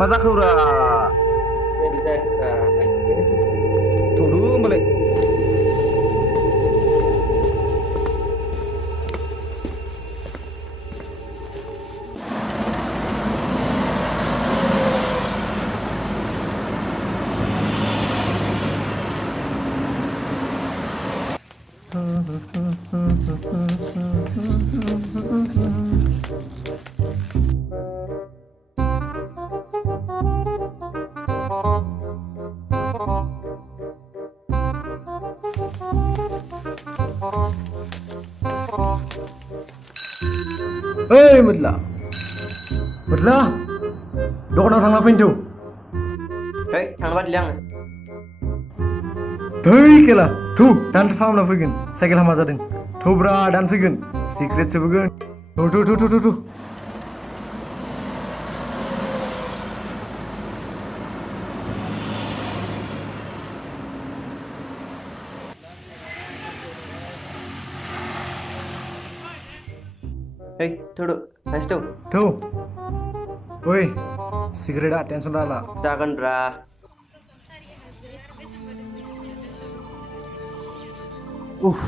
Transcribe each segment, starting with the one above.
मा जाखोब्रा जेबो जायाखैब्रा बेहाय थौदो होमबालाय Hei, Medla. Medla. Dukanaव थांना फैनो थौ. है थांनो बादिलै आङो Hei, केला. थौ, दान फाहामना फैगोन. साइकेल हामा जादों. थौब्रा, दान फैगोन. सिक्रेट सोबोगोन. थौ. है थौदो नाइस थौ थौ. Woi, सिगरेटआ टेनसन दाला. जागोनब्रा उफ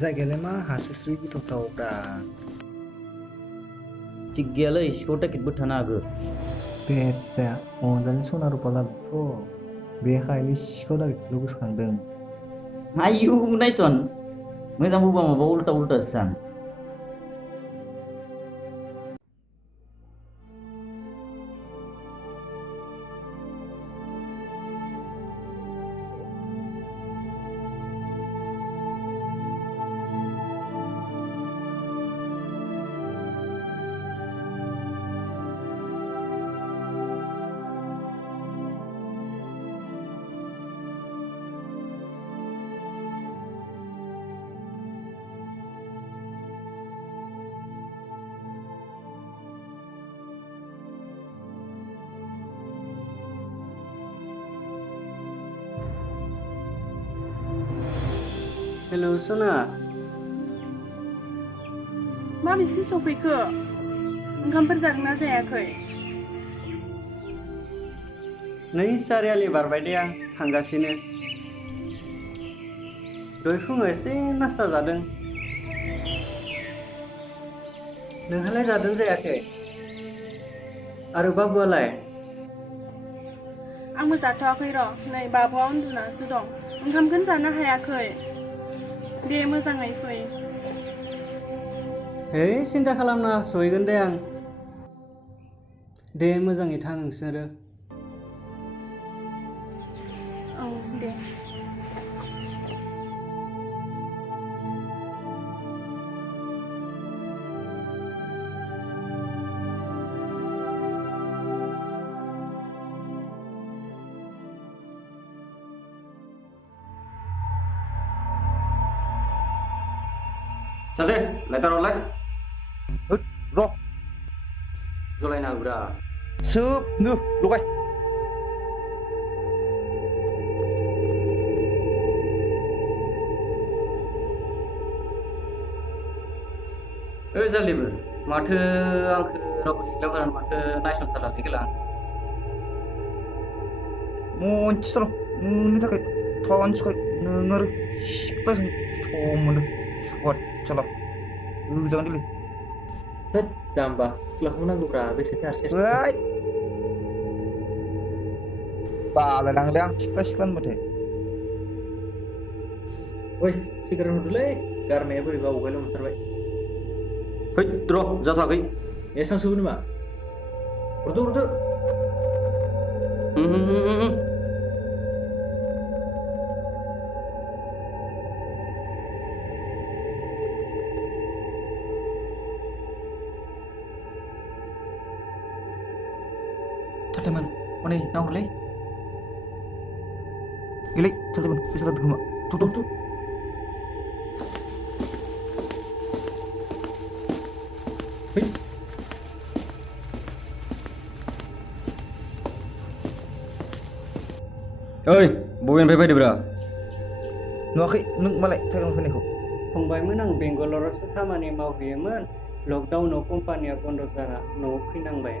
जायगायालाय मा हास्रिस्रि गिथावथावब्रा थिग गैयालै सिखाव टाकेटबो थानो हागौ बेटा अनजालि सना रुपा लाबोथ' बेखायनो सिखाव दागिखौल' गोसोखांदों आयु नायसन मोजां बुंबा माबा उल्थासो सान हेलौ सना माबेसिम सफैखो ओंखामफोर जादोंना जायाखै नै सारियालि बारबाय दे आं थांगासिनो दहाय फुङाव एसे नास्ता जादों नोंहालाय जादों जायाखै आरो बाबुआलाय आंबो जाथ'वाखै र' नै बाबुआ उन्दुनासो दं ओंखामखौनो जानो हायाखै दे मोजाङै फै है सिन्था खालामना सहैगोन दे आं दे मोजाङै था नोंसोरो औ दे चल दे लाइटार हरलाय होद र' जलायना होब्रा सोबनो लगाय ओइ जालिबो माथो आंखो रावबो सिख्लाफोरानो माथो नायसनथाराखै गेला मोनसेल' नोंनि थाखाय थानोसै नों आरो सिख्लाजों सम मोनो वाटसाला गोजान दिलै होद जाम्बा सिख्लाखौ नांगौब्रा बेसेथो हारसिं ओइ बालायलाङोलै आं सिख्ला होनबाथाय ओइ सिगारेट हरदोलै गारनाया बोरैबा अगायल' मोनथारबाय हैद र' जाथ'वाखै एसां सोबो नामा हरदो Teman, mana ni? Nak boleh? Gilai, teman, bisa lihat rumah. Tuh. Ơi, bố em phải đi bữa. Nuaki, nung malay, saya kan fini ho. Fungbaimon ang Bengaluru sa kamani mauhiman, lockdown no kumpanya kondo sana no kinang bay.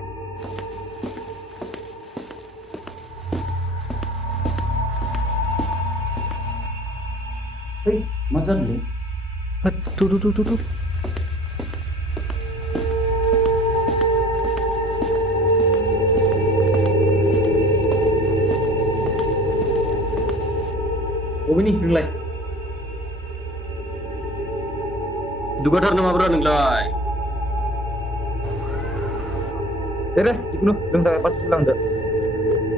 Hey, masad li. Tuh. Bố ni, đừng lại. Dugatar nama bro đừng lại. Deh, jikuno, nung tak pasti silang dah.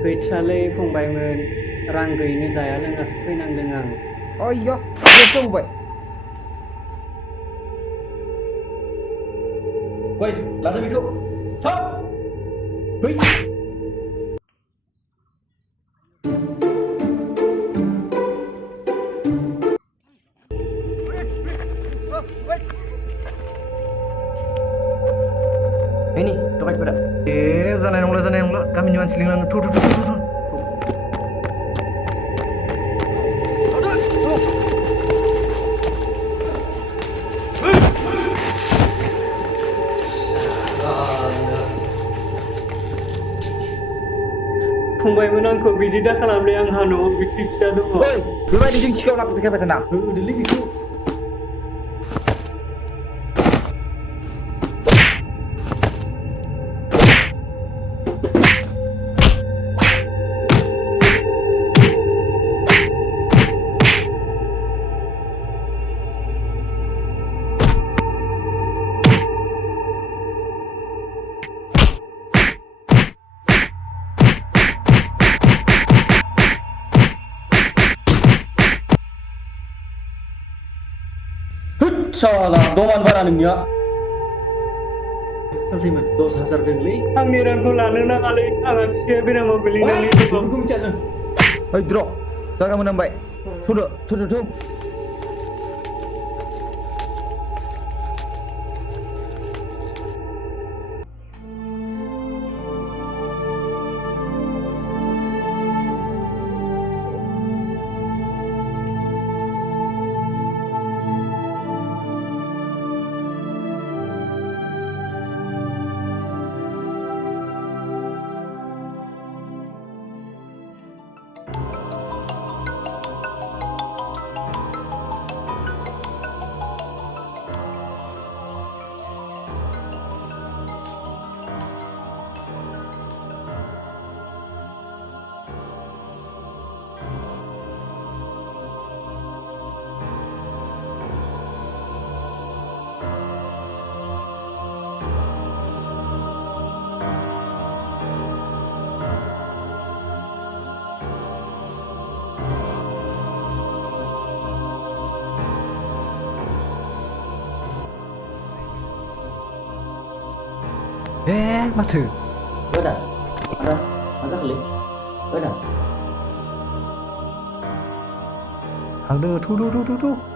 Gaichale Fungbaimon rang gay ni saya lengas pinang dengang. Oh iya, biasa buat. Quay, làm cho mình không. Thấp. Hít. Ini, dokai pada. Jangan nongla. Kami nyuan siling lang. Tuh. Fungbaimon ang ko bidida kalamle ang hano bisip siya do. Oi, gimana dijing sikau nak ketika petena? Delik itu. Salah, doman barangnya. Saltiman. 2,000 gengli. Ang niran ko lalo nang alay ang siya binang mabili na nito. Hukum caca. Oi, drop. Jangan menambah. Tuh. Matu. Ada. Masak li. Ada. Hang tuh.